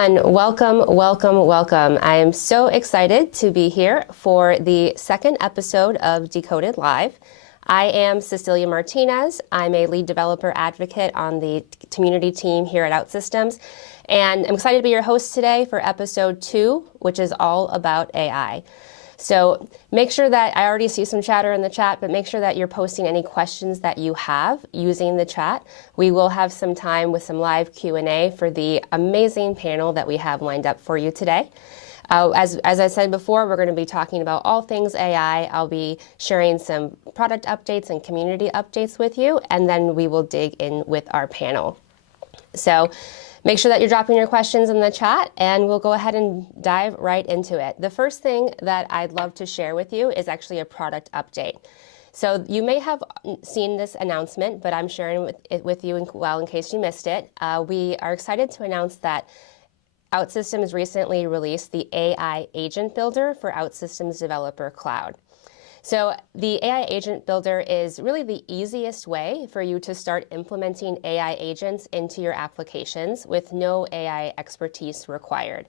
everyone, welcome. I am so excited to be here for the second episode of Decoded Live. I am Cecilia Martinez. I'm a lead developer advocate on the community team here at OutSystems, and I'm excited to be your host today for episode 2, which is all about AI. So make sure that, I already see some chatter in the chat, but make sure that you're posting any questions that you have using the chat. We will have some time with some live Q&A for the amazing panel that we have lined up for you today. As I said before, we're going to be talking about all things AI. I'll be sharing some product updates and community updates with you, and then we will dig in with our panel. So make sure that you're dropping your questions in the chat, and we'll go ahead and dive right into it. The first thing that I'd love to share with you is actually a product update. So you may have seen this announcement, but I'm sharing it with you in case you missed it. We are excited to announce that OutSystems recently released the AI Agent Builder for OutSystems Developer Cloud. So the AI Agent Builder is really the easiest way for you to start implementing AI agents into your applications with no AI expertise required.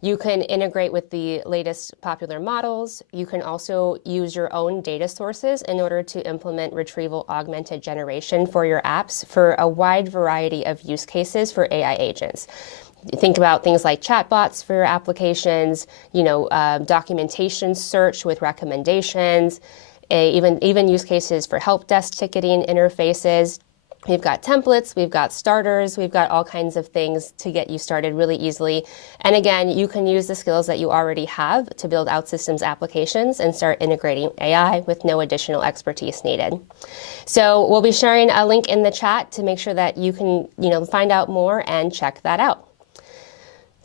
You can integrate with the latest popular models. You can also use your own data sources in order to implement retrieval augmented generation for your apps for a wide variety of use cases for AI agents. Think about things like chatbots for your applications, documentation search with recommendations, even use cases for help desk ticketing interfaces. We've got templates, we've got starters, we've got all kinds of things to get you started really easily. And again, you can use the skills that you already have to build OutSystems applications and start integrating AI with no additional expertise needed. So we'll be sharing a link in the chat to make sure that you can, find out more and check that out.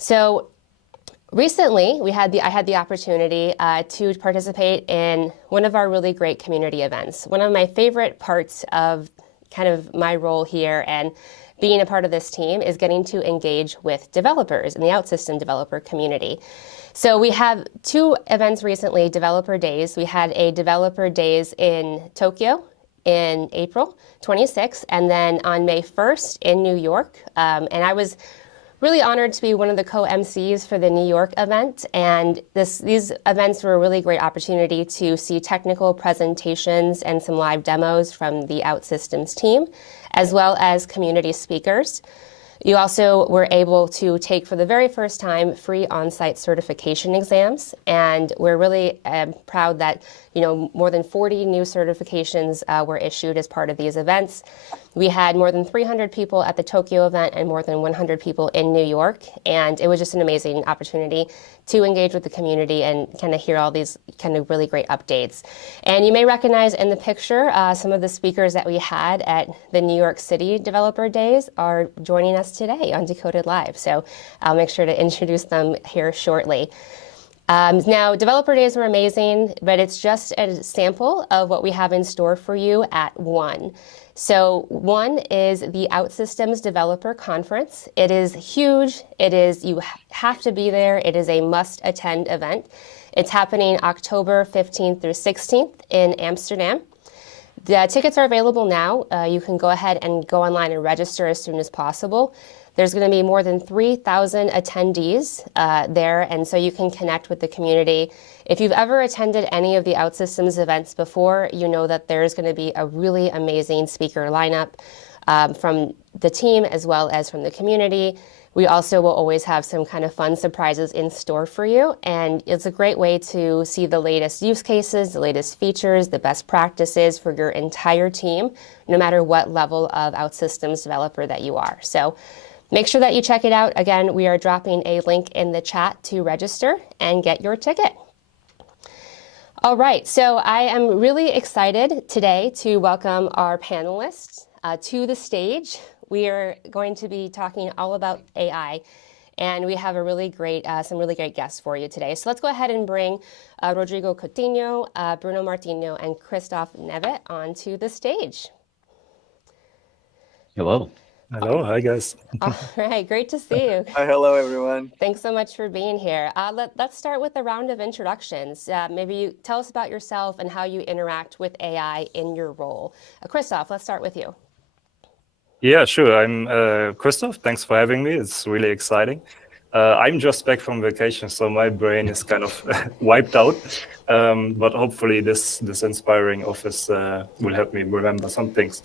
So recently, I had the opportunity to participate in one of our really great community events. One of my favorite parts of kind of my role here and being a part of this team is getting to engage with developers in the OutSystems developer community. So we have 2 events recently, Developer Days. We had a Developer Days in Tokyo in April 26th, and then on May 1st in New York. And I was really honored to be one of the co-MCs for the New York event, and these events were a really great opportunity to see technical presentations and some live demos from the OutSystems team, as well as community speakers. You also were able to take, for the very first time, free on-site certification exams, and we're really proud that more than 40 new certifications were issued as part of these events. We had more than 300 people at the Tokyo event and more than 100 people in New York, and it was just an amazing opportunity to engage with the community and kind of hear all these kind of really great updates. And you may recognize in the picture some of the speakers that we had at the New York City Developer Days are joining us today on Decoded Live, so I'll make sure to introduce them here shortly. Now, Developer Days were amazing, but it's just a sample of what we have in store for you at 1. So 1 is the OutSystems Developer Conference. It is huge. You have to be there. It is a must-attend event. It's happening October 15th through 16th in Amsterdam. The tickets are available now. You can go ahead and go online and register as soon as possible. There's going to be more than 3,000 attendees there, and so you can connect with the community. If you've ever attended any of the OutSystems events before, you know that there's going to be a really amazing speaker lineup from the team as well as from the community. We also will always have some kind of fun surprises in store for you, and it's a great way to see the latest use cases, the latest features, the best practices for your entire team, no matter what level of OutSystems developer that you are. So make sure that you check it out. Again, we are dropping a link in the chat to register and get your ticket. All right, so I am really excited today to welcome our panelists to the stage. We are going to be talking all about AI, and we have a really great, some really great guests for you today. So let's go ahead and bring Rodrigo Coutinho, Bruno Martinho, and Christoph Newe onto the stage. Hello. Hello, hi guys. All right, great to see you. Hi, hello everyone. Thanks so much for being here. Let's start with a round of introductions. Maybe you tell us about yourself and how you interact with AI in your role. Christoph, let's start with you. Yeah, sure. I'm Christoph. Thanks for having me. It's really exciting. I'm just back from vacation, so my brain is kind of wiped out. But hopefully this inspiring office will help me remember some things.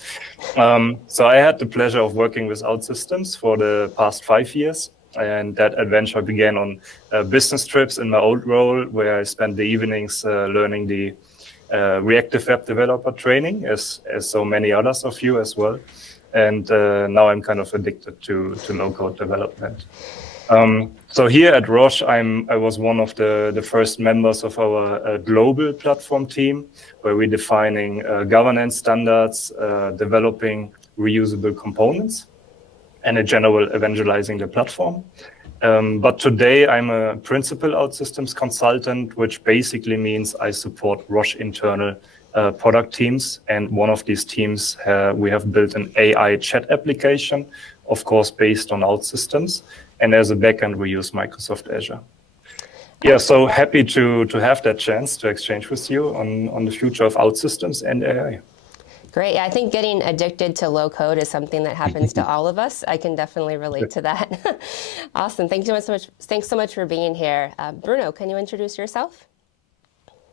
So I had the pleasure of working with OutSystems for the past 5 years. And that adventure began on business trips in my old role, where I spent the evenings learning the reactive web developer training, as so many others of you as well. And now I'm kind of addicted to low-code development. So here at Roche, I was one of the first members of our global platform team, where we're defining governance standards, developing reusable components, and in general, evangelizing the platform. But today, I'm a principal OutSystems consultant, which basically means I support Roche internal product teams. And one of these teams, we have built an AI chat application, of course, based on OutSystems. And as a backend, we use Microsoft Azure. Yeah, so happy to have that chance to exchange with you on the future of OutSystems and AI. Great. Yeah, I think getting addicted to low code is something that happens to all of us. I can definitely relate to that. Awesome. Thank you so much. Thanks so much for being here. Bruno, can you introduce yourself?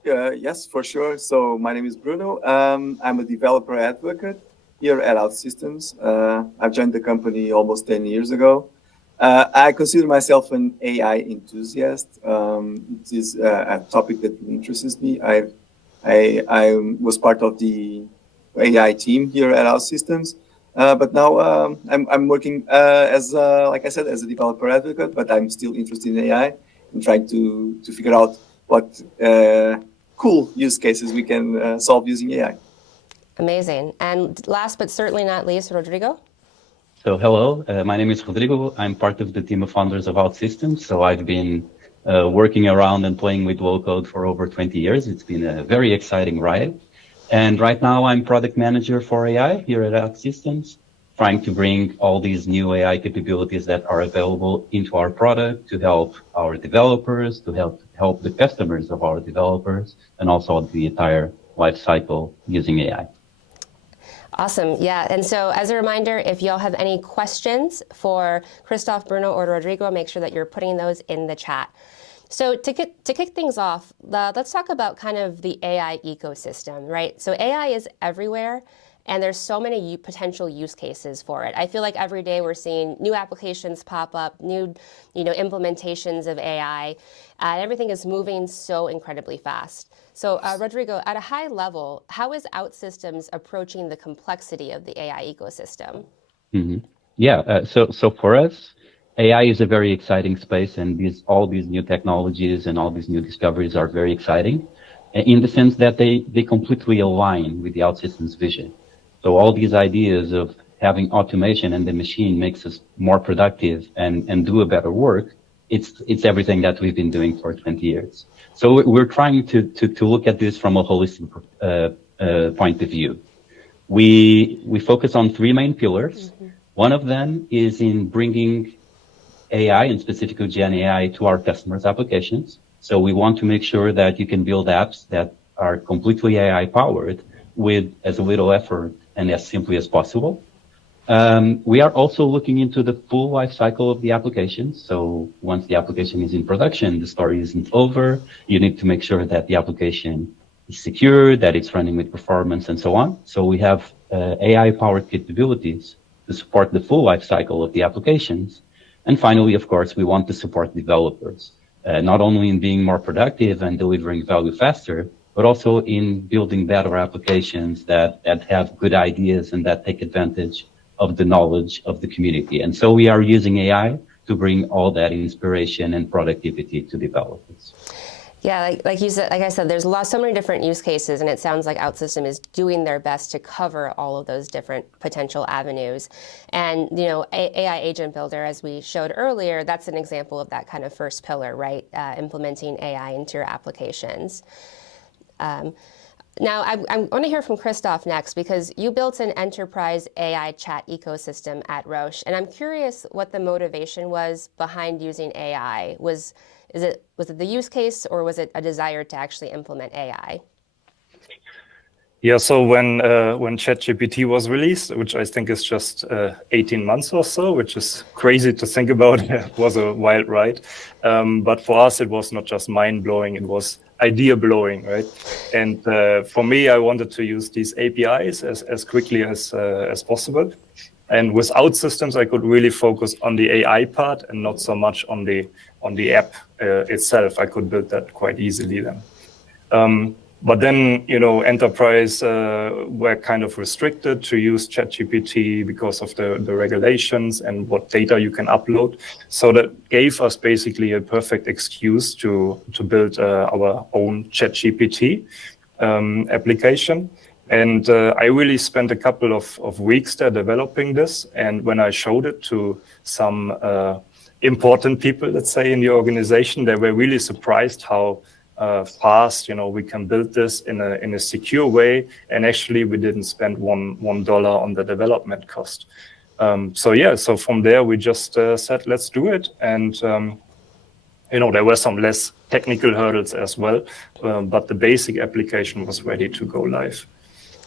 Yes, for sure. So my name is Bruno. I'm a developer advocate here at OutSystems. I've joined the company almost 10 years ago. I consider myself an AI enthusiast. It is a topic that interests me. I was part of the AI team here at OutSystems, but now I'm working like I said, as a developer advocate. But I'm still interested in AI and trying to figure out what cool use cases we can solve using AI. Amazing. And last but certainly not least, Rodrigo. So hello, my name is Rodrigo. I'm part of the team of founders of OutSystems. So I've been working around and playing with low code for over 20 years. It's been a very exciting ride. And right now I'm product manager for AI here at OutSystems, trying to bring all these new AI capabilities that are available into our product to help our developers, to help the customers of our developers, and also the entire life cycle using AI. Awesome. Yeah. And so as a reminder, if y'all have any questions for Christoph, Bruno, or Rodrigo, make sure that you're putting those in the chat. So to kick things off, let's talk about kind of the AI ecosystem, right? So AI is everywhere, and there's so many potential use cases for it. I feel like every day we're seeing new applications pop up, new implementations of AI, and everything is moving so incredibly fast. So Rodrigo, at a high level, how is OutSystems approaching the complexity of the AI ecosystem? Mm-hmm. Yeah, so for us, AI is a very exciting space, and all these new technologies and all these new discoveries are very exciting in the sense that they completely align with the OutSystems vision. So all these ideas of having automation and the machine makes us more productive and do a better work, it's everything that we've been doing for 20 years. So we're trying to look at this from a holistic point of view. We focus on three main pillars. Mm-hmm. One of them is in bringing AI, and specifically Gen AI, to our customers' applications. So we want to make sure that you can build apps that are completely AI powered with as little effort and as simply as possible. We are also looking into the full life cycle of the application. So once the application is in production, the story isn't over. You need to make sure that the application is secure, that it's running with performance, and so on. So we have AI-powered capabilities to support the full life cycle of the applications. And finally, of course, we want to support developers, not only in being more productive and delivering value faster, but also in building better applications that have good ideas and that take advantage of the knowledge of the community. And so we are using AI to bring all that inspiration and productivity to developers. Yeah, like you said, like I said, there's so many different use cases, and it sounds like OutSystems is doing their best to cover all of those different potential avenues. And AI Agent Builder, as we showed earlier, that's an example of that kind of first pillar, right? Implementing AI into your applications. Now, I want to hear from Christoph next, because you built an enterprise AI chat ecosystem at Roche, and I'm curious what the motivation was behind using AI. Was it the use case, or was it a desire to actually implement AI? Yeah, so when ChatGPT was released, which I think is just 18 months or so, which is crazy to think about, it was a wild ride. But for us, it was not just mind-blowing, it was idea-blowing, right? And for me, I wanted to use these APIs as quickly as possible. And with OutSystems, I could really focus on the AI part and not so much on the app itself. I could build that quite easily then. But then, enterprise were kind of restricted to use ChatGPT because of the regulations and what data you can upload. So that gave us basically a perfect excuse to build our own ChatGPT application. And I really spent a couple of weeks there developing this. And when I showed it to some important people, let's say, in the organization, they were really surprised how fast, we can build this in a secure way. And actually, we didn't spend $1 on the development cost. So from there, we just said, let's do it. And there were some less technical hurdles as well, but the basic application was ready to go live.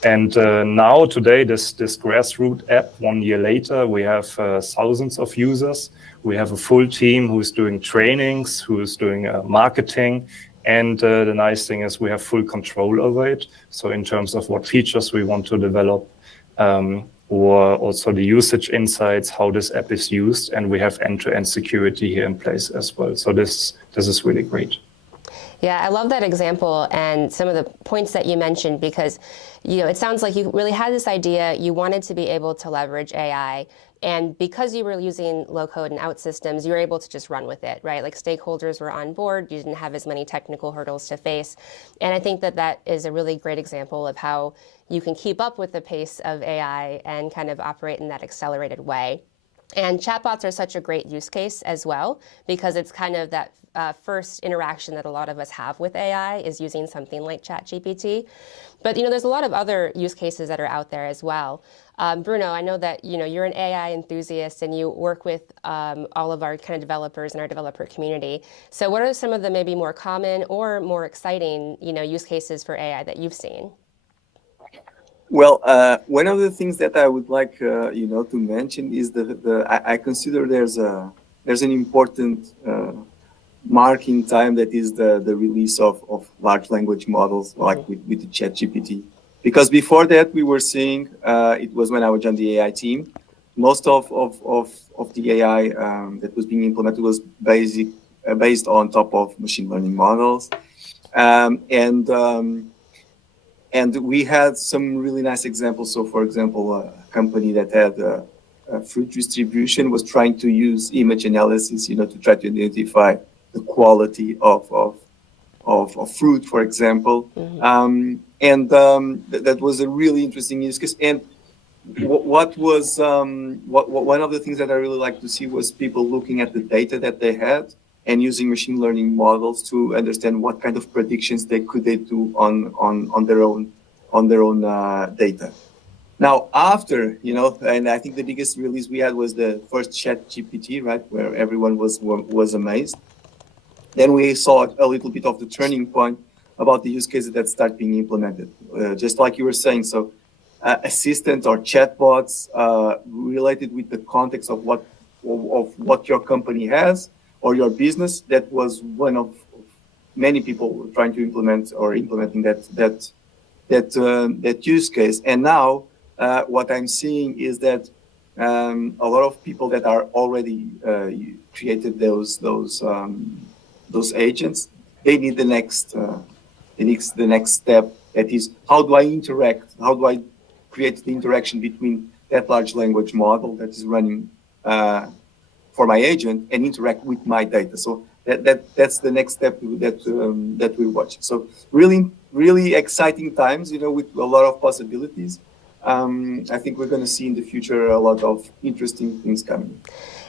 And now today, this grassroots app, 1 year later, we have thousands of users. We have a full team who's doing trainings, who's doing marketing. And the nice thing is we have full control over it. So in terms of what features we want to develop, or also the usage insights, how this app is used, and we have end-to-end security here in place as well. So this is really great. Yeah, I love that example and some of the points that you mentioned, because it sounds like you really had this idea, you wanted to be able to leverage AI, and because you were using low code and OutSystems, you were able to just run with it, right? Like stakeholders were on board, you didn't have as many technical hurdles to face. And I think that is a really great example of how you can keep up with the pace of AI and kind of operate in that accelerated way. And chatbots are such a great use case as well, because it's kind of that first interaction that a lot of us have with AI is using something like ChatGPT. But there's a lot of other use cases that are out there as well. Bruno, I know that you're an AI enthusiast and you work with all of our kind of developers in our developer community. So what are some of the maybe more common or more exciting use cases for AI that you've seen? Well, one of the things that I would like to mention is I consider there's an important mark in time that is the release of large language models like with the ChatGPT. Because before that, we were seeing, it was when I was on the AI team, most of the AI that was being implemented was based on top of machine learning models. And we had some really nice examples. So, for example, a company that had a fruit distribution was trying to use image analysis, to try to identify the quality of fruit, for example. Mm-hmm. That was a really interesting use case. And what was one of the things that I really like to see was people looking at the data that they had and using machine learning models to understand what kind of predictions they could do on their own data. Now, after, and I think the biggest release we had was the first ChatGPT, right, where everyone was amazed. Then we saw a little bit of the turning point about the use cases that start being implemented. Just like you were saying, so assistant or chatbots related with the context of what your company has or your business. That was one of many people trying to implementing that use case. And now what I'm seeing is that a lot of people that are already created those agents, they need the next step. That is, how do I interact? How do I create the interaction between that large language model that is running for my agent and interact with my data? So that's the next step that we watch. So really exciting times, with a lot of possibilities. I think we're going to see in the future a lot of interesting things coming.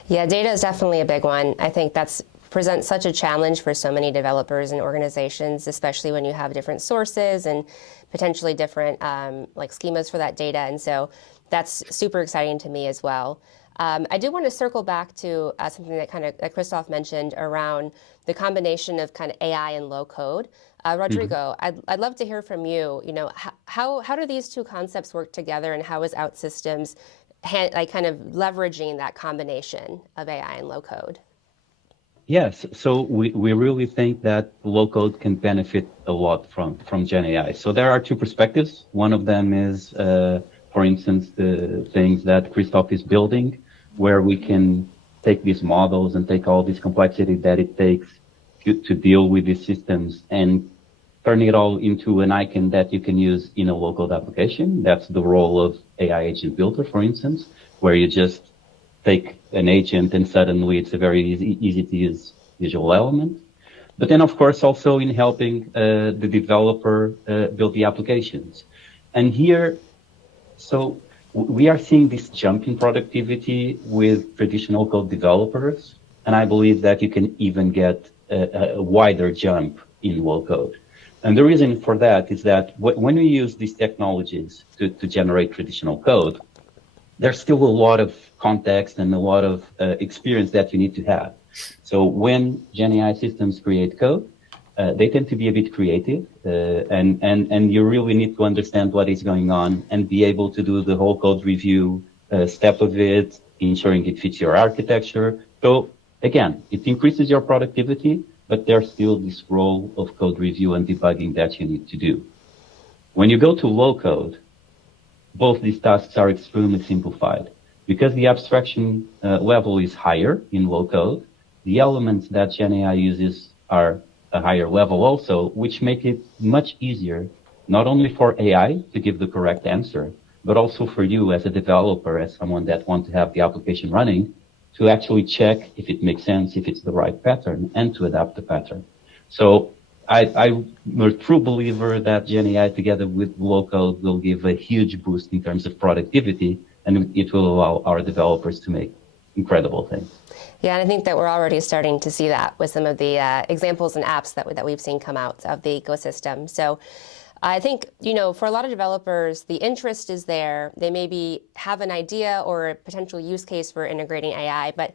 Yeah, data is definitely a big one. I think that's presents such a challenge for so many developers and organizations, especially when you have different sources and potentially different schemas for that data. And so that's super exciting to me as well. I do want to circle back to something that Christoph mentioned around the combination of kind of AI and low code. Rodrigo, I'd love to hear from you. You know, how do these two concepts work together, and how is OutSystems kind of leveraging that combination of AI and low code? Yes, so we really think that low code can benefit a lot from Gen AI. So there are two perspectives. One of them is, for instance, the things that Christoph is building, where we can take these models and take all this complexity that it takes to deal with these systems and turn it all into an icon that you can use in a low code application. That's the role of AI Agent Builder, for instance, where you just take an agent and suddenly it's a very easy to use visual element. But then, of course, also in helping the developer build the applications. And here, so we are seeing this jump in productivity with traditional code developers. And I believe that you can even get a wider jump in low code. And the reason for that is that when we use these technologies to generate traditional code, there's still a lot of context and a lot of experience that you need to have. So when Gen AI systems create code, they tend to be a bit creative, and you really need to understand what is going on and be able to do the whole code review step of it, ensuring it fits your architecture. So again, it increases your productivity, but there's still this role of code review and debugging that you need to do. When you go to low code, both these tasks are extremely simplified. Because the abstraction level is higher in low code, the elements that Gen AI uses are a higher level also, which make it much easier, not only for AI to give the correct answer, but also for you as a developer, as someone that wants to have the application running, to actually check if it makes sense, if it's the right pattern, and to adapt the pattern. So I'm a true believer that Gen AI together with low code will give a huge boost in terms of productivity, and it will allow our developers to make incredible things. Yeah, and I think that we're already starting to see that with some of the examples and apps that we've seen come out of the ecosystem. So I think, you know, for a lot of developers, the interest is there. They maybe have an idea or a potential use case for integrating AI, but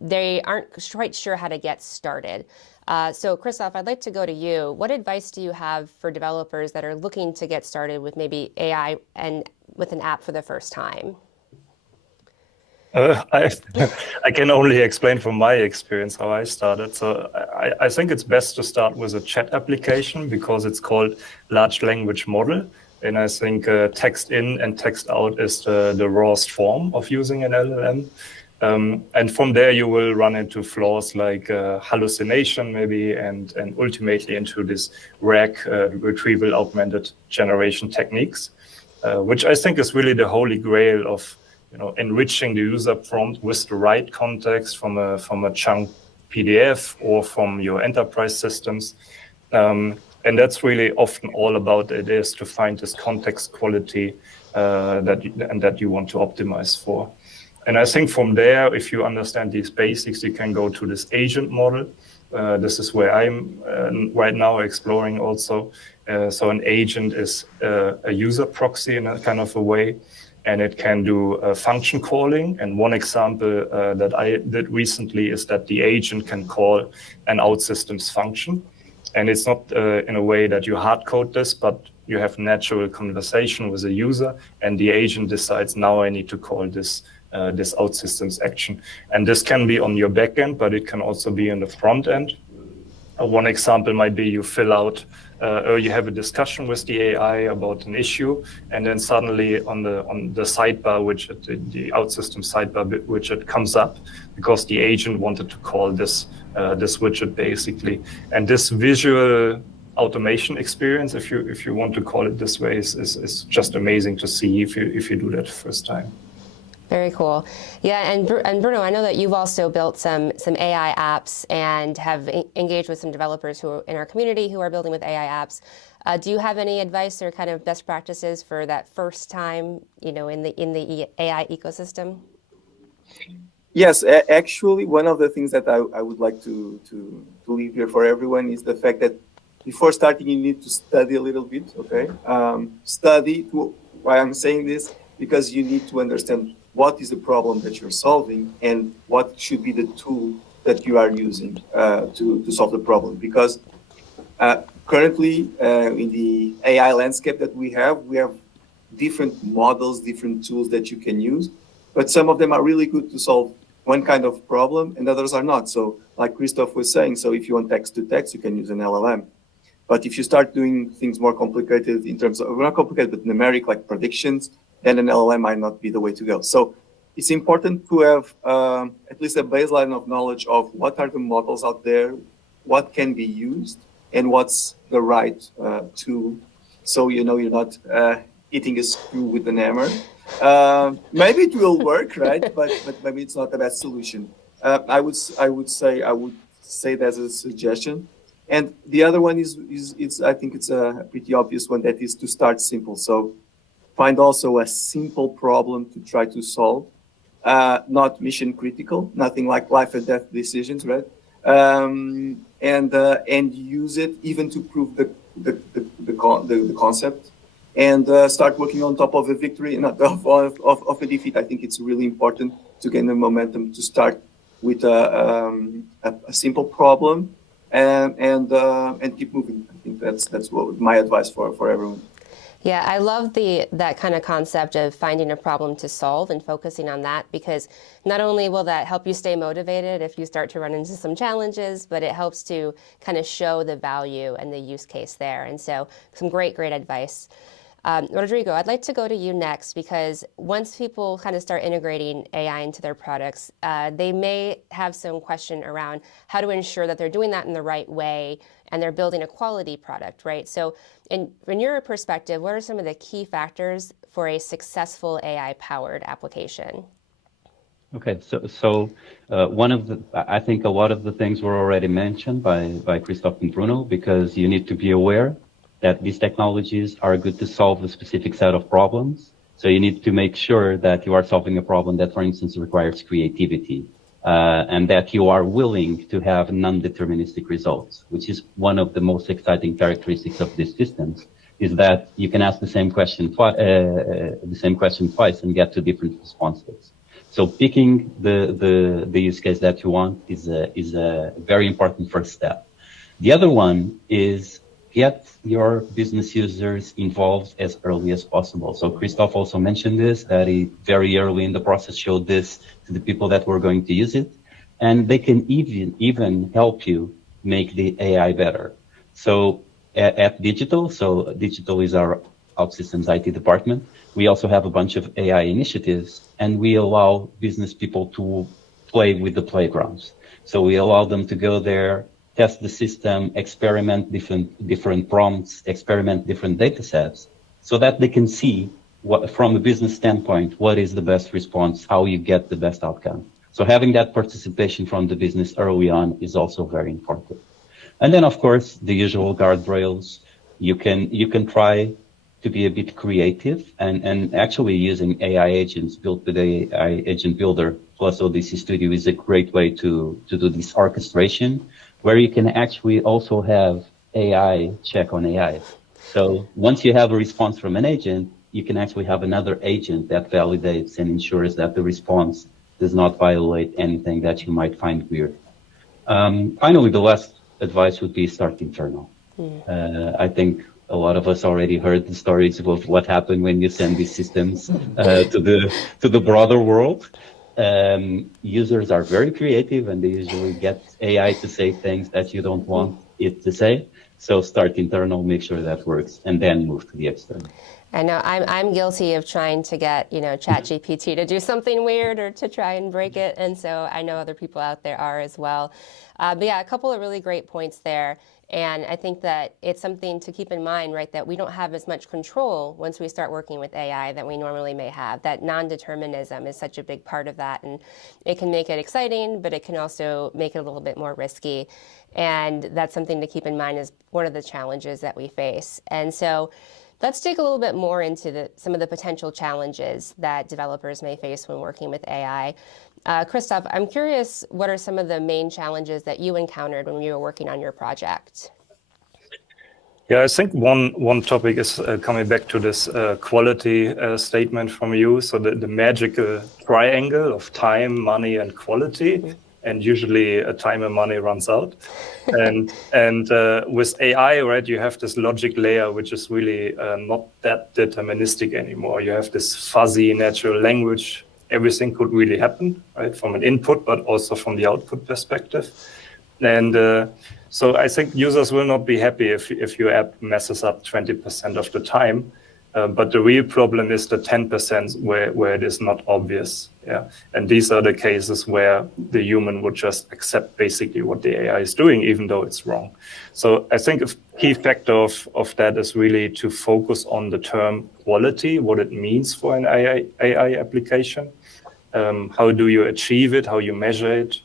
they aren't quite sure how to get started. So Christoph, I'd like to go to you. What advice do you have for developers that are looking to get started with maybe AI and with an app for the first time? I can only explain from my experience how I started. So I think it's best to start with a chat application because it's called large language model. And I think text in and text out is the rawest form of using an LLM. And from there, you will run into flaws like hallucination, maybe, and ultimately into this RAG, retrieval augmented generation techniques, which I think is really the holy grail of enriching the user prompt with the right context from a chunk PDF or from your enterprise systems. And that's really often all about it is to find this context quality that you want to optimize for. And I think from there, if you understand these basics, you can go to this agent model. This is where I'm right now exploring also. So an agent is a user proxy in a kind of a way, and it can do function calling. And one example that I did recently is that the agent can call an OutSystems function. And it's not in a way that you hard code this, but you have natural conversation with a user, and the agent decides, now I need to call this OutSystems action. And this can be on your backend, but it can also be in the front end. One example might be you fill out, or you have a discussion with the AI about an issue, and then suddenly on the sidebar widget, the OutSystems sidebar widget comes up because the agent wanted to call this widget basically. And this visual automation experience, if you want to call it this way, is just amazing to see if you do that first time. Very cool. Yeah, and Bruno, I know that you've also built some AI apps and have engaged with some developers who are in our community who are building with AI apps. Do you have any advice or kind of best practices for that first time, in the AI ecosystem? Yes, actually, one of the things that I would like to leave here for everyone is the fact that before starting, you need to study a little bit. Okay, study. Why I'm saying this? Because you need to understand what is the problem that you're solving and what should be the tool that you are using to solve the problem. Because currently in the AI landscape that we have different models, different tools that you can use, but some of them are really good to solve one kind of problem and others are not. So like Christoph was saying, so if you want text to text, you can use an LLM. But if you start doing things more complicated in terms of, not complicated, but numeric, like predictions, then an LLM might not be the way to go. So it's important to have at least a baseline of knowledge of what are the models out there, what can be used, and what's the right tool. So you know you're not hitting a screw with an hammer. Maybe it will work, right? But maybe it's not the best solution. I would say that as a suggestion. And the other one is I think it's a pretty obvious one, that is to start simple. So find also a simple problem to try to solve, not mission critical, nothing like life and death decisions, right? And use it even to prove the concept, and start working on top of a victory, not of a defeat. I think it's really important to gain the momentum to start with a simple problem and keep moving. I think that's what my advice for everyone. Yeah, I love that kind of concept of finding a problem to solve and focusing on that, because not only will that help you stay motivated if you start to run into some challenges, but it helps to kind of show the value and the use case there. And so some great advice. Rodrigo, I'd like to go to you next, because once people kind of start integrating AI into their products, they may have some question around how to ensure that they're doing that in the right way and they're building a quality product, right? So in your perspective, what are some of the key factors for a successful AI-powered application? Okay, so I think a lot of the things were already mentioned by Christoph and Bruno, because you need to be aware that these technologies are good to solve a specific set of problems. So you need to make sure that you are solving a problem that, for instance, requires creativity, and that you are willing to have non-deterministic results, which is one of the most exciting characteristics of these systems, is that you can ask the same question twice and get two different responses. So picking the use case that you want is a very important first step. The other one is get your business users involved as early as possible. So Christoph also mentioned this, that he very early in the process showed this to the people that were going to use it, and they can even help you make the AI better. So at Digital, so Digital is our OutSystems IT department, we also have a bunch of AI initiatives, and we allow business people to play with the playgrounds. So we allow them to go there, test the system, experiment different prompts, experiment different data sets, so that they can see what, from a business standpoint, what is the best response, how you get the best outcome. So having that participation from the business early on is also very important. And then, of course, the usual guardrails. You can try to be a bit creative, and actually using AI agents built with AI Agent Builder plus ODC Studio is a great way to do this orchestration, where you can actually also have AI check on AI. So once you have a response from an agent, you can actually have another agent that validates and ensures that the response does not violate anything that you might find weird. Finally, the last advice would be start internal. I think a lot of us already heard the stories of what happened when you send these systems to the broader world. Users are very creative, and they usually get AI to say things that you don't want it to say. So start internal, make sure that works, and then move to the external. I know I'm guilty of trying to get, ChatGPT to do something weird or to try and break it. And so I know other people out there are as well. But yeah, a couple of really great points there. And I think that it's something to keep in mind, right, that we don't have as much control once we start working with AI that we normally may have. That non-determinism is such a big part of that. And it can make it exciting, but it can also make it a little bit more risky. And that's something to keep in mind as one of the challenges that we face. And so let's dig a little bit more into some of the potential challenges that developers may face when working with AI. Christoph, I'm curious, what are some of the main challenges that you encountered when you were working on your project? Yeah, I think one topic is coming back to this quality statement from you. So the magical triangle of time, money, and quality, and usually time and money runs out. And with AI, right, you have this logic layer which is really not that deterministic anymore. You have this fuzzy natural language. Everything could really happen, right, from an input, but also from the output perspective. And so I think users will not be happy if your app messes up 20% of the time. But the real problem is the 10% where it is not obvious. Yeah, and these are the cases where the human would just accept basically what the AI is doing, even though it's wrong. So I think a key factor of that is really to focus on the term quality, what it means for an AI application. How do you achieve it? How you measure it?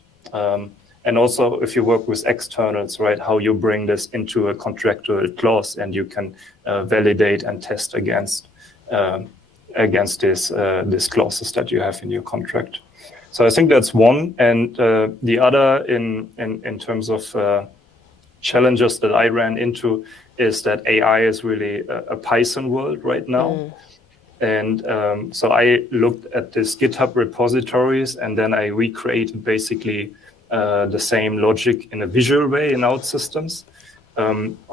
And also, if you work with externals, right, how you bring this into a contractual clause and you can validate and test against these clauses that you have in your contract. So I think that's one. And the other, in terms of challenges that I ran into, is that AI is really a Python world right now. And so I looked at this GitHub repositories, and then I recreated basically the same logic in a visual way in OutSystems.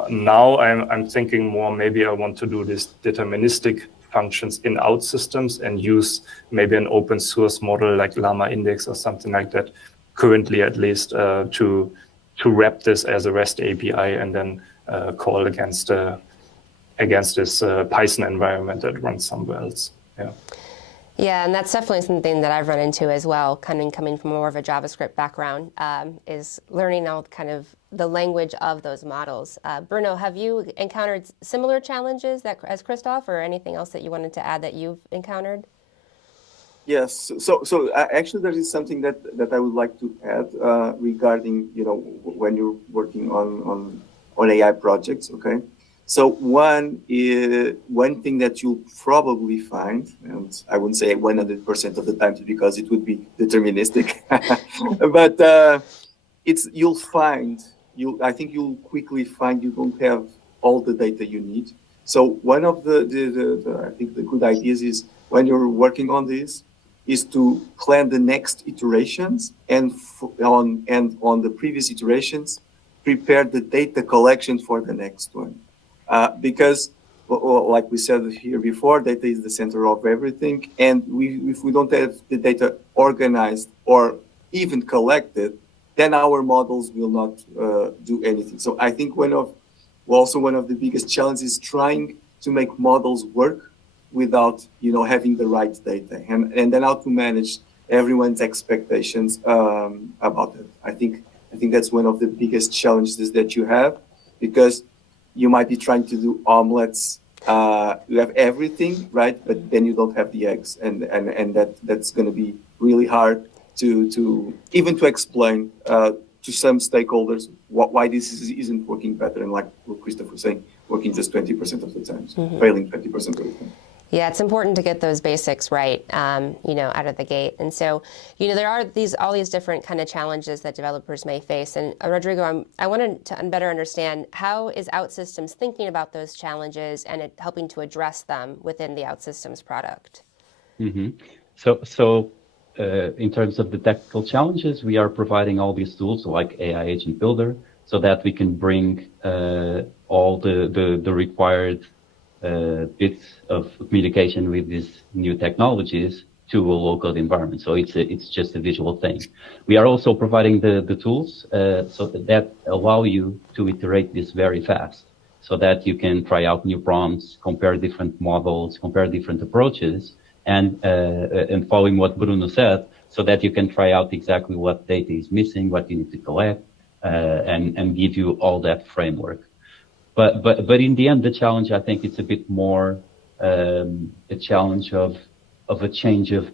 Now I'm thinking more, maybe I want to do this deterministic functions in OutSystems and use maybe an open source model like Llama Index or something like that, currently at least, to wrap this as a REST API and then call against this Python environment that runs somewhere else. Yeah. Yeah, and that's definitely something that I've run into as well, kind of coming from more of a JavaScript background, is learning all kind of the language of those models. Bruno, have you encountered similar challenges as Christoph, or anything else that you wanted to add that you've encountered? Yes. So actually, there is something that I would like to add regarding, when you're working on AI projects. Okay. So one thing that you'll probably find, and I wouldn't say 100% of the time because it would be deterministic, but I think you'll quickly find you don't have all the data you need. So one of the I think the good ideas is, when you're working on this, is to plan the next iterations, and on the previous iterations, prepare the data collection for the next one. Because, like we said here before, data is the center of everything. And if we don't have the data organized or even collected, then our models will not do anything. So I think one of the biggest challenges is trying to make models work without, having the right data, and then how to manage everyone's expectations about it. I think that's one of the biggest challenges that you have, because you might be trying to do omelets. You have everything, right? But then you don't have the eggs, and that's going to be really hard to even to explain to some stakeholders why this isn't working better. And like what Christoph was saying, working just 20% of the time, failing 20% of the time. Yeah, it's important to get those basics right, out of the gate. And so, there are all these different kind of challenges that developers may face. And Rodrigo, I wanted to better understand, how is OutSystems thinking about those challenges and helping to address them within the OutSystems product? Mm-hmm. So in terms of the technical challenges, we are providing all these tools like AI Agent Builder, so that we can bring all the required bits of communication with these new technologies to a low-code environment. So it's just a visual thing. We are also providing the tools so that allow you to iterate this very fast, so that you can try out new prompts, compare different models, compare different approaches, and following what Bruno said, so that you can try out exactly what data is missing, what you need to collect, and give you all that framework. But in the end, the challenge, I think, it's a bit more a challenge of a change of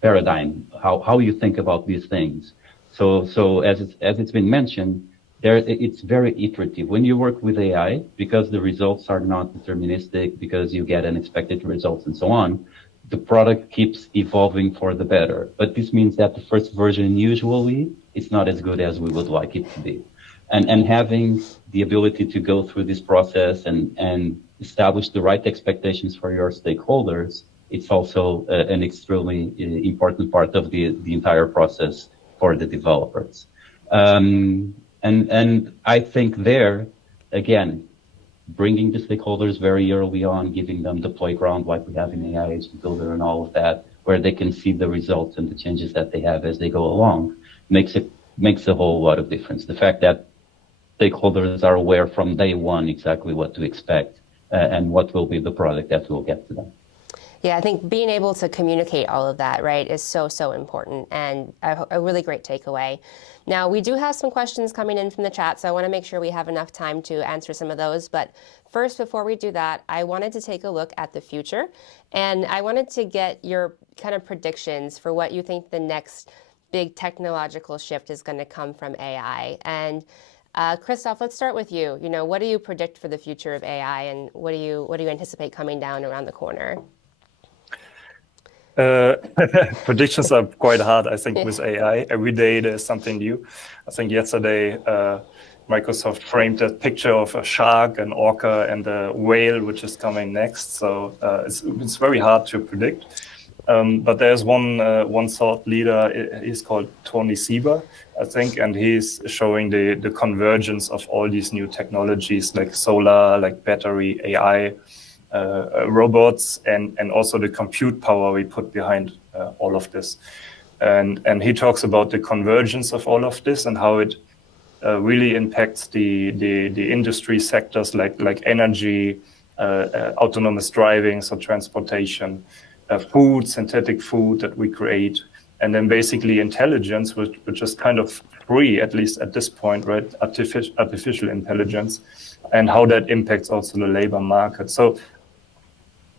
paradigm, how you think about these things. So as it's been mentioned, it's very iterative. When you work with AI, because the results are not deterministic, because you get unexpected results and so on, the product keeps evolving for the better. But this means that the first version usually is not as good as we would like it to be. And having the ability to go through this process and establish the right expectations for your stakeholders, it's also an extremely important part of the entire process for the developers. And I think there, again, bringing the stakeholders very early on, giving them the playground like we have in AI Agent Builder and all of that, where they can see the results and the changes that they have as they go along, makes a whole lot of difference. The fact that stakeholders are aware from day one exactly what to expect and what will be the product that will get to them. Yeah, I think being able to communicate all of that, right, is so, so important, and a really great takeaway. Now, we do have some questions coming in from the chat, so I want to make sure we have enough time to answer some of those. But first, before we do that, I wanted to take a look at the future, and I wanted to get your kind of predictions for what you think the next big technological shift is going to come from AI. And Christoph, let's start with you. You know, what do you predict for the future of AI, and what do you anticipate coming down around the corner? Predictions are quite hard, I think, with AI. Every day there's something new. I think yesterday Microsoft framed a picture of a shark, an orca, and a whale, which is coming next. So it's very hard to predict. But there's one thought leader. He's called Tony Sieber, I think, and he's showing the convergence of all these new technologies like solar, like battery, AI, robots, and also the compute power we put behind all of this. And he talks about the convergence of all of this and how it really impacts the industry sectors like energy, autonomous driving, so transportation, food, synthetic food that we create, and then basically intelligence, which is kind of free, at least at this point, right? Artificial intelligence, and how that impacts also the labor market. So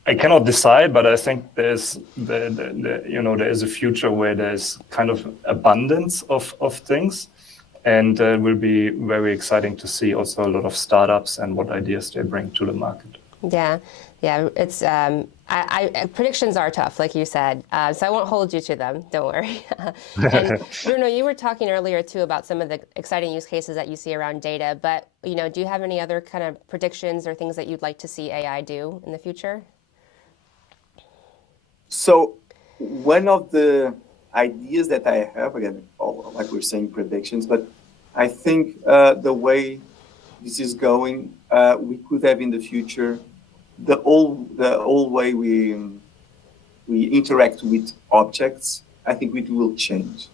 I cannot decide, but I think there's there is a future where there's kind of abundance of things, and it will be very exciting to see also a lot of startups and what ideas they bring to the market. Yeah, it's predictions are tough, like you said, so I won't hold you to them. Don't worry. And Bruno, you were talking earlier too about some of the exciting use cases that you see around data, but do you have any other kind of predictions or things that you'd like to see AI do in the future? So one of the ideas that I have, again, like we're saying, predictions, but I think the way this is going, we could have in the future the old way we interact with objects. I think it will change.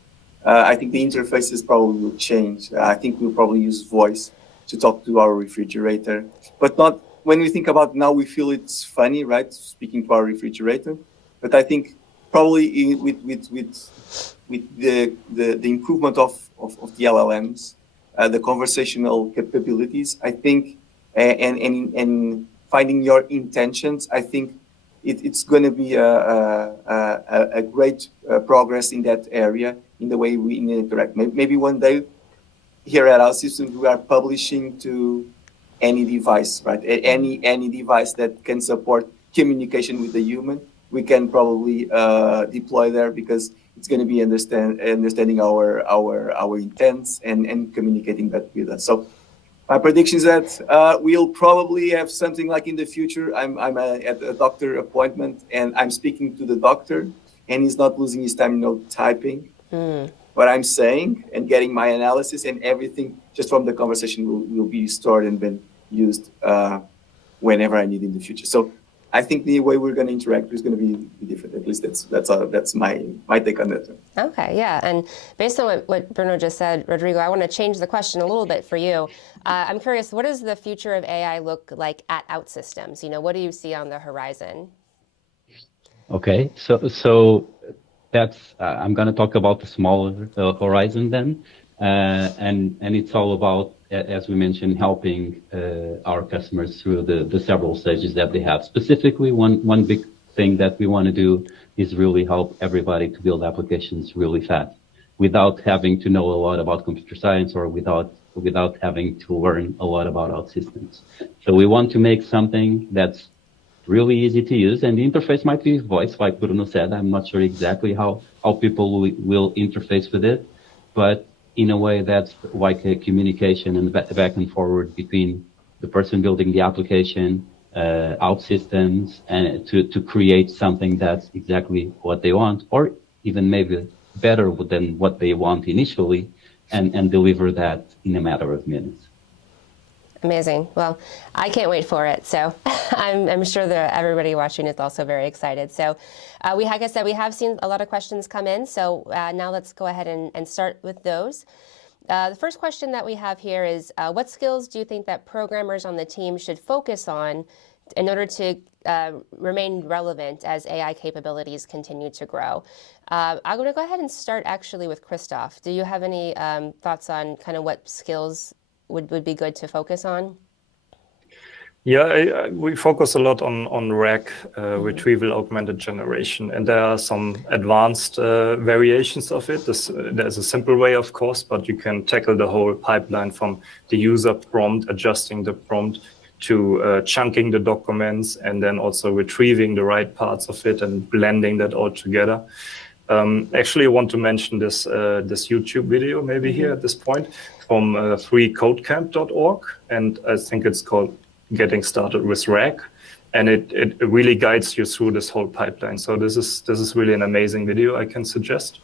I think the interfaces probably will change. I think we'll probably use voice to talk to our refrigerator, but not when we think about now. We feel it's funny, right? Speaking to our refrigerator. But I think probably with the improvement of the LLMs, the conversational capabilities, I think, and finding your intentions, I think it's going to be a great progress in that area, in the way we interact. Maybe one day here at OutSystems we are publishing to any device, right? Any device that can support communication with the human, we can probably deploy there, because it's going to be understanding our intents and communicating that with us. So my prediction is that we'll probably have something like in the future. I'm at a doctor appointment and I'm speaking to the doctor, and he's not losing his time, typing what I'm saying and getting my analysis, and everything just from the conversation will be stored and then used whenever I need in the future. So I think the way we're going to interact is going to be different. At least that's my take on that. Okay, yeah, and based on what Bruno just said, Rodrigo, I want to change the question a little bit for you. I'm curious, what does the future of AI look like at OutSystems? What do you see on the horizon? Okay, so that's I'm going to talk about the smaller horizon then, and it's all about, as we mentioned, helping our customers through the several stages that they have. Specifically, one big thing that we want to do is really help everybody to build applications really fast, without having to know a lot about computer science, or without having to learn a lot about OutSystems. So we want to make something that's really easy to use, and the interface might be voice, like Bruno said. I'm not sure exactly how people will interface with it, but in a way that's like a communication and back and forward between the person building the application, OutSystems, and to create something that's exactly what they want, or even maybe better than what they want initially, and deliver that in a matter of minutes. Amazing. Well, I can't wait for it. So I'm sure that everybody watching is also very excited. So like I said, we have seen a lot of questions come in. So now let's go ahead and start with those. The first question that we have here is, what skills do you think that programmers on the team should focus on in order to remain relevant as AI capabilities continue to grow? I'm going to go ahead and start actually with Christoph. Do you have any thoughts on kind of what skills would be good to focus on? Yeah, we focus a lot on RAG, retrieval augmented generation, and there are some advanced variations of it. There's a simple way, of course, but you can tackle the whole pipeline from the user prompt, adjusting the prompt, to chunking the documents, and then also retrieving the right parts of it and blending that all together. Actually, I want to mention this YouTube video maybe here at this point from freecodecamp.org, and I think it's called Getting Started with RAG, and it really guides you through this whole pipeline. So this is really an amazing video I can suggest,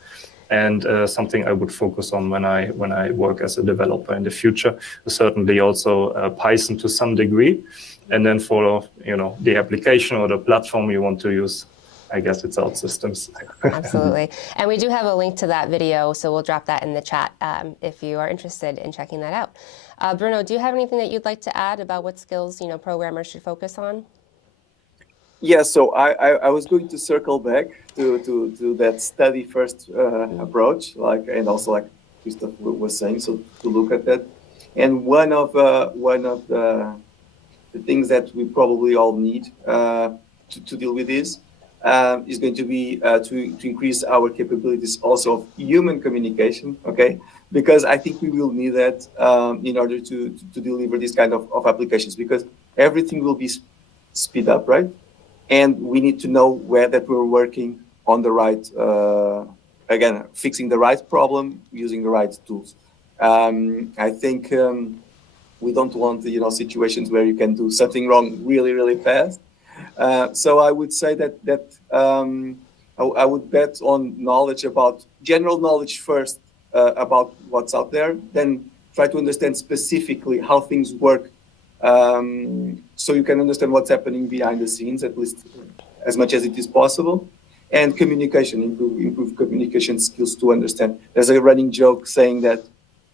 and something I would focus on when I work as a developer in the future. Certainly also Python to some degree, and then for the application or the platform you want to use, I guess it's OutSystems. Absolutely. And we do have a link to that video, so we'll drop that in the chat if you are interested in checking that out. Bruno, do you have anything that you'd like to add about what skills programmers should focus on? Yeah, so I was going to circle back to that study first approach, and also like Christoph was saying, so to look at that. And one of the things that we probably all need to deal with this is going to be to increase our capabilities also of human communication, okay? Because I think we will need that in order to deliver this kind of applications, because everything will be speed up, right? And we need to know that we're working on the right, again, fixing the right problem, using the right tools. I think we don't want situations where you can do something wrong really, really fast. So I would say that I would bet on knowledge about general knowledge first about what's out there, then try to understand specifically how things work, so you can understand what's happening behind the scenes, at least as much as it is possible. And communication, improve communication skills to understand. There's a running joke saying that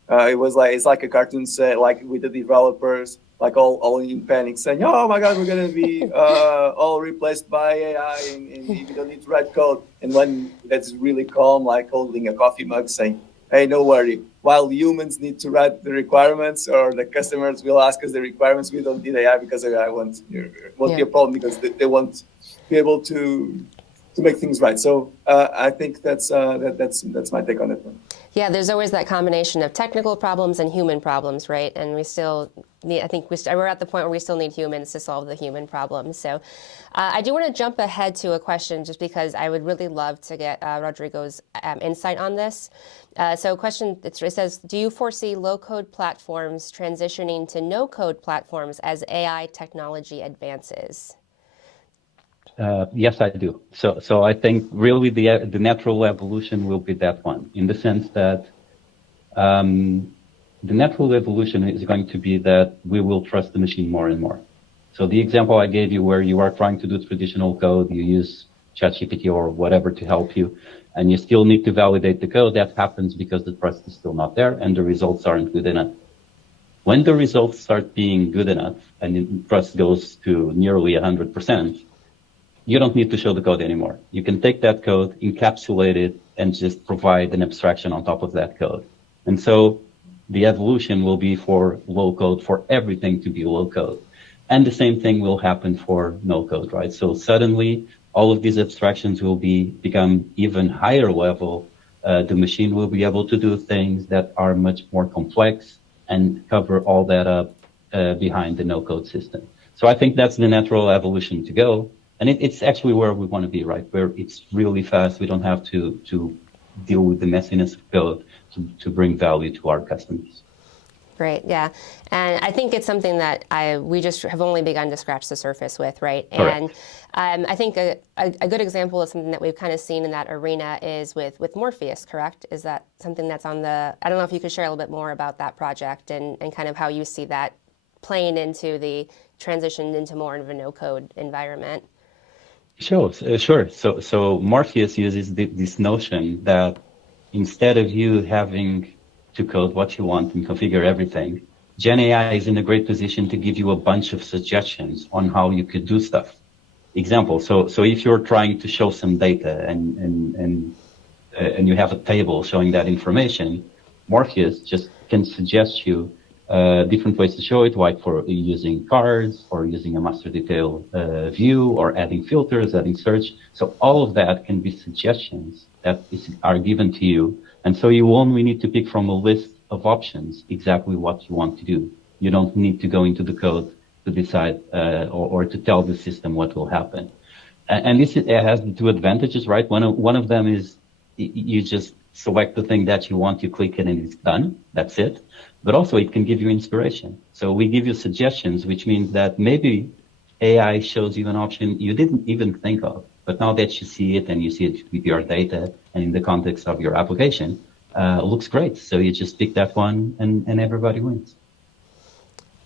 it's like a cartoon set, like with the developers, like all in panic, saying, "Oh my God, we're gonna be all replaced by AI, and we don't need to write code." And one that's really calm, like holding a coffee mug, saying, "Hey, no worry. While humans need to write the requirements, or the customers will ask us the requirements, we don't need AI because AI won't be a problem, because they won't be able to make things right." So I think that's my take on it. Yeah, there's always that combination of technical problems and human problems, right? And we still need, I think we're at the point where we still need humans to solve the human problems. So I do want to jump ahead to a question, just because I would really love to get Rodrigo's insight on this. So question, it says, do you foresee low-code platforms transitioning to no-code platforms as AI technology advances? Yes, I do. So I think really the natural evolution will be that one, in the sense that the natural evolution is going to be that we will trust the machine more and more. So the example I gave you, where you are trying to do traditional code, you use ChatGPT or whatever to help you, and you still need to validate the code. That happens because the trust is still not there and the results aren't good enough. When the results start being good enough and the trust goes to nearly 100%, you don't need to show the code anymore. You can take that code, encapsulate it, and just provide an abstraction on top of that code. And so the evolution will be for low code, for everything to be low code. And the same thing will happen for no code, right? So suddenly all of these abstractions will become even higher level. The machine will be able to do things that are much more complex and cover all that up behind the no code system. So I think that's the natural evolution to go. And it's actually where we want to be, right? Where it's really fast. We don't have to deal with the messiness of code. to bring value to our customers. Great, yeah. And I think it's something that we just have only begun to scratch the surface with, right? Correct. And I think a good example of something that we've kind of seen in that arena is with Morpheus, correct? Is that something that's on the, I don't know if you could share a little bit more about that project and kind of how you see that playing into the transition into more of a no-code environment. Sure. So Morpheus uses this notion that instead of you having to code what you want and configure everything, Gen AI is in a great position to give you a bunch of suggestions on how you could do stuff. Example, so if you're trying to show some data and you have a table showing that information, Morpheus just can suggest you different ways to show it, like for using cards or using a master detail view or adding filters, adding search. So all of that can be suggestions that are given to you. And so you only need to pick from a list of options exactly what you want to do. You don't need to go into the code to decide or to tell the system what will happen. And this has the two advantages, right? One of them is you just select the thing that you want, you click it, and it's done. That's it. But also it can give you inspiration. So we give you suggestions, which means that maybe AI shows you an option you didn't even think of. But now that you see it and you see it with your data and in the context of your application, looks great. So you just pick that one and everybody wins.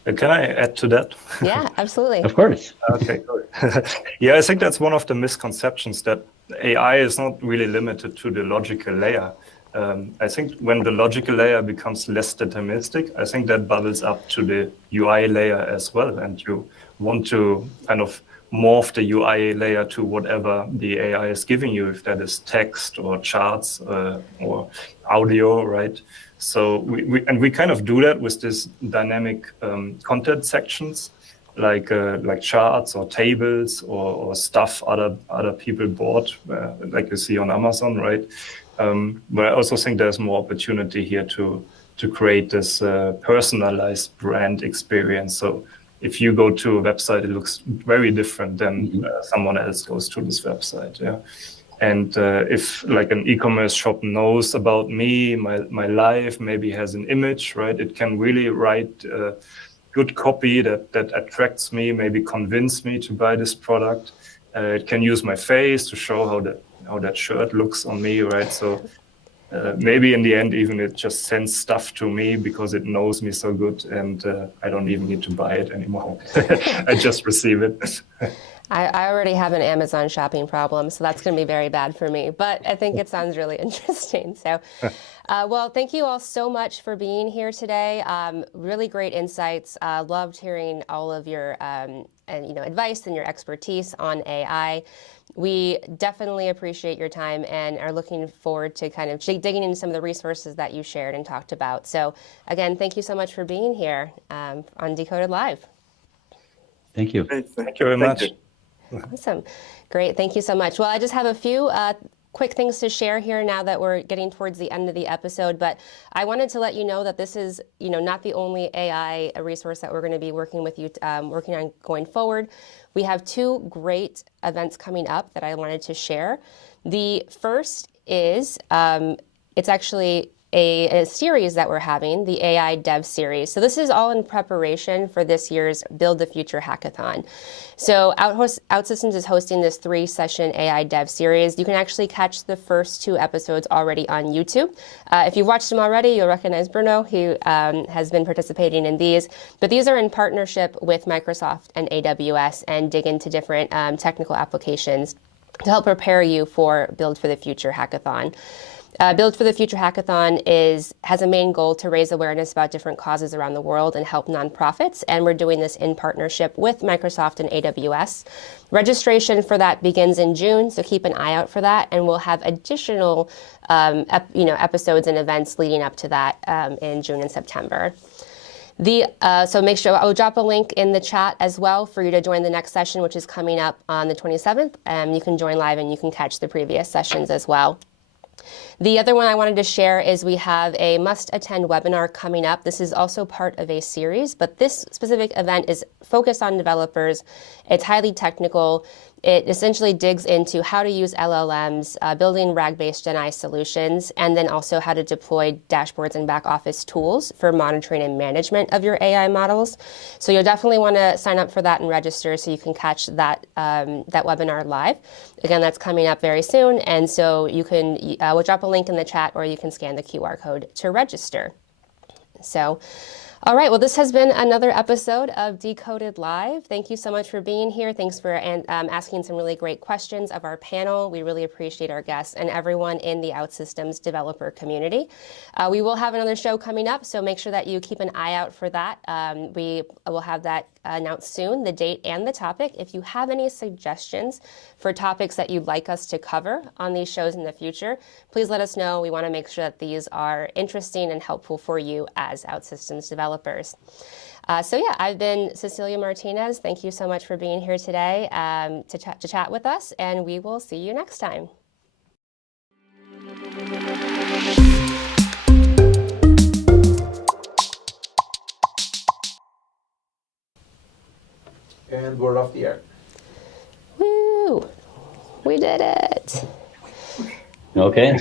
Can I add to that? Yeah, absolutely. Of course. Okay, good. Yeah, I think that's one of the misconceptions, that AI is not really limited to the logical layer. I think when the logical layer becomes less deterministic, I think that bubbles up to the UI layer as well. And you want to kind of morph the UI layer to whatever the AI is giving you, if that is text or charts or audio, right? So we kind of do that with this dynamic content sections, like charts or tables or stuff other people bought, like you see on Amazon, right? But I also think there's more opportunity here to create this personalized brand experience. So if you go to a website, it looks very different than someone else goes to this website. Yeah. And if like an e-commerce shop knows about me, my life, maybe has an image, right? It can really write good copy that attracts me, maybe convince me to buy this product. It can use my face to show how that shirt looks on me, right? So maybe in the end, even it just sends stuff to me because it knows me so good, and I don't even need to buy it anymore. I just receive it. I already have an Amazon shopping problem, so that's going to be very bad for me. But I think it sounds really interesting. So, well, thank you all so much for being here today. Really great insights. Loved hearing all of your advice and your expertise on AI. We definitely appreciate your time and are looking forward to kind of digging into some of the resources that you shared and talked about. So, again, thank you so much for being here on Decoded Live. Thank you. Thank you very much. Awesome. Great. Thank you so much. Well, I just have a few quick things to share here now that we're getting towards the end of the episode, but I wanted to let you know that this is, not the only AI resource that we're going to be working with you, working on going forward. We have two great events coming up that I wanted to share. The first is, it's actually a series that we're having, the AI Dev Series. So this is all in preparation for this year's Build the Future Hackathon. So OutSystems is hosting this 3-session AI Dev Series. You can actually catch the first 2 episodes already on YouTube. If you've watched them already, you'll recognize Bruno, who has been participating in these. But these are in partnership with Microsoft and AWS and dig into different technical applications to help prepare you for Build for the Future Hackathon. Build for the Future Hackathon has a main goal to raise awareness about different causes around the world and help nonprofits, and we're doing this in partnership with Microsoft and AWS. Registration for that begins in June, so keep an eye out for that, and we'll have additional episodes and events leading up to that in June and September. So make sure I'll drop a link in the chat as well for you to join the next session, which is coming up on the 27th. You can join live and you can catch the previous sessions as well. The other one I wanted to share is we have a must-attend webinar coming up. This is also part of a series, but this specific event is focused on developers. It's highly technical. It essentially digs into how to use LLMs, building RAG-based GenAI solutions, and then also how to deploy dashboards and back office tools for monitoring and management of your AI models. So you'll definitely want to sign up for that and register so you can catch that that webinar live. Again, that's coming up very soon, and so you can we'll drop a link in the chat, or you can scan the QR code to register. So. All right, well, this has been another episode of Decoded Live. Thank you so much for being here. Thanks for asking some really great questions of our panel. We really appreciate our guests and everyone in the OutSystems developer community. We will have another show coming up, so make sure that you keep an eye out for that. We will have that announced soon, the date and the topic. If you have any suggestions for topics that you'd like us to cover on these shows in the future, please let us know. We want to make sure that these are interesting and helpful for you as OutSystems developers. So yeah, I've been Cecilia Martinez. Thank you so much for being here today to chat with us, and we will see you next time. And we're off the air. Woo! We did it. Okay.